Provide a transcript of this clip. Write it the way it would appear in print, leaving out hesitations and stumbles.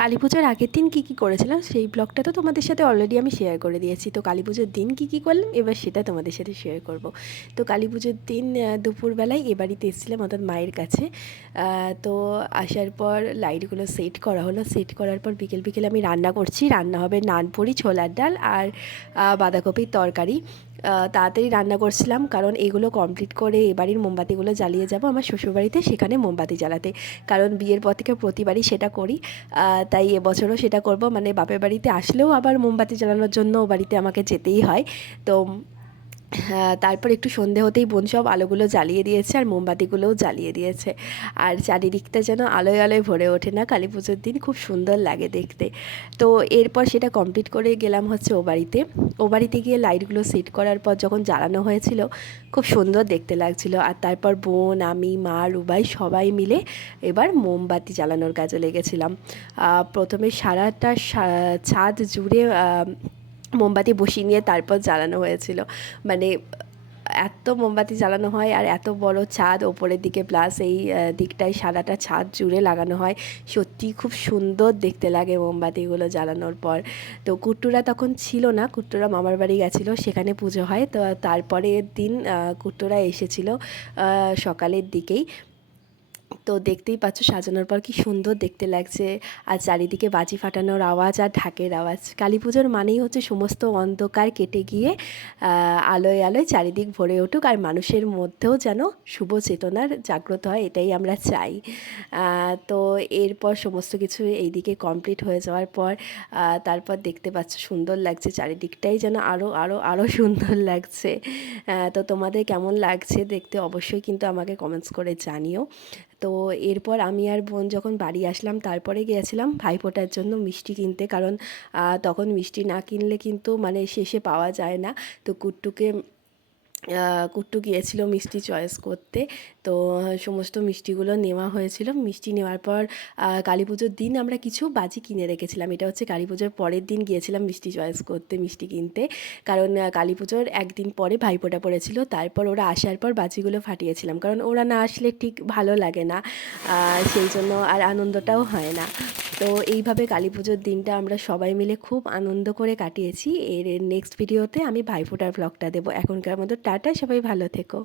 কালী পুজোর আগের দিন কী কী করেছিলাম সেই ব্লগটা তো তোমাদের সাথে অলরেডি আমি শেয়ার করে দিয়েছি। তো কালী পুজোর দিন কী কী করলাম এবার সেটা তোমাদের সাথে শেয়ার করব। তো কালী পুজোর দিন দুপুরবেলায় এ বাড়িতে এসেছিলাম অর্থাৎ মায়ের কাছে। তো আসার পর লাইটগুলো সেট করা হলো। সেট করার পর বিকেল বিকেল আমি রান্না করছি। রান্না হবে নানপুরি, ছোলার ডাল আর বাঁধাকপির তরকারি। তাড়াতাড়ি রান্না করছিলাম কারণ এগুলো কমপ্লিট করে এবাড়ির মোমবাতিগুলো জ্বালিয়ে যাব আমার শ্বশুরবাড়িতে, সেখানে মোমবাতি জ্বালাতে। কারণ বিয়ের পর থেকে প্রতিবারই সেটা করি, তাই এবছরও সেটা করব। মানে বাপের বাড়িতে আসলেও আবার মোমবাতি জ্বালানোর জন্য ও বাড়িতে আমাকে যেতেই হয়। তো তারপর একটু সন্ধে হতেই বোন সব আলোগুলো জ্বালিয়ে দিয়েছে আর মোমবাতিগুলোও জ্বালিয়ে দিয়েছে। আর চারিদিকটা যেন আলোয় আলোয় ভরে ওঠে না, কালী পুজোর দিন খুব সুন্দর লাগে দেখতে। তো এরপর সেটা কমপ্লিট করে গেলাম হচ্ছে ও বাড়িতে। ও বাড়িতে গিয়ে লাইটগুলো সেট করার পর যখন জ্বালানো হয়েছিল খুব সুন্দর দেখতে লাগছিল। আর তারপর বোন, আমি, মা, রুবাই সবাই মিলে এবার মোমবাতি জ্বালানোর কাজে লেগেছিলাম। প্রথমে সারাটা ছাদ জুড়ে মোমবাতি বসিয়ে নিয়ে তারপর জ্বালানো হয়েছিল। মানে এত মোমবাতি জ্বালানো হয় আর এত বড় ছাদ ওপরের দিকে, প্লাস এই দিকটায় সারাটা ছাদ জুড়ে লাগানো হয়। সত্যিই খুব সুন্দর দেখতে লাগে মোমবাতিগুলো জ্বালানোর পর। তো কুট্টুরা তখন ছিল না, কুট্টুরা মামার বাড়ি গেছিলো, সেখানে পুজো হয়। তো তারপরের দিন কুট্টুরা এসেছিলো সকালের দিকেই। তো দেখতেই পাচ্ছ সাজানোর পর কি সুন্দর দেখতে লাগছে। আর চারিদিকে বাজি ফাটানোর আওয়াজ আর ঢাকের আওয়াজ। কালী পুজোর মানেই হচ্ছে সমস্ত অন্ধকার কেটে গিয়ে আলোয় আলোয় চারিদিক ভরে উঠুক আর মানুষের মধ্যেও যেন শুভ চেতনার জাগ্রত হয়, এটাই আমরা চাই। তো এরপর সমস্ত কিছু এইদিকে কমপ্লিট হয়ে যাওয়ার পর তারপর দেখতে পাচ্ছ সুন্দর লাগছে চারিদিকটাই, যেন আরও আরও আরও সুন্দর লাগছে। তো তোমাদের কেমন লাগছে দেখতে অবশ্যই কিন্তু আমাকে কমেন্টস করে জানিও। তো এরপর আমি আর বোন যখন বাড়ি আসলাম তারপরে গিয়েছিলাম ভাইফোঁটার জন্য মিষ্টি কিনতে, কারণ তখন মিষ্টি না কিনলে কিন্তু মানে শেষে পাওয়া যায় না। তো কুট্টু গিয়েছিল মিষ্টি চয়েস করতে। তো সমস্ত মিষ্টিগুলো নেওয়া হয়েছিল। মিষ্টি নেওয়ার পর কালী পুজোর দিন আমরা কিছু বাজি কিনে রেখেছিলাম। এটা হচ্ছে কালী পুজোর পরের দিন গিয়েছিলাম মিষ্টি চয়েস করতে, মিষ্টি কিনতে। কারণ কালী পুজোর একদিন পরে ভাইফোঁটা পড়েছিল, তারপর ওরা আসার পর বাজিগুলো ফাটিয়েছিলাম, কারণ ওরা না আসলে ঠিক ভালো লাগে না, সেই জন্য আর আনন্দটাও হয় না। তো এইভাবে কালী পুজোর দিনটা আমরা সবাই মিলে খুব আনন্দ করে কাটিয়েছি। এর নেক্সট ভিডিওতে আমি ভাইফোঁটার ব্লগটা দেবো। এখনকার মতো টাটা, সবাই ভালো থেকো।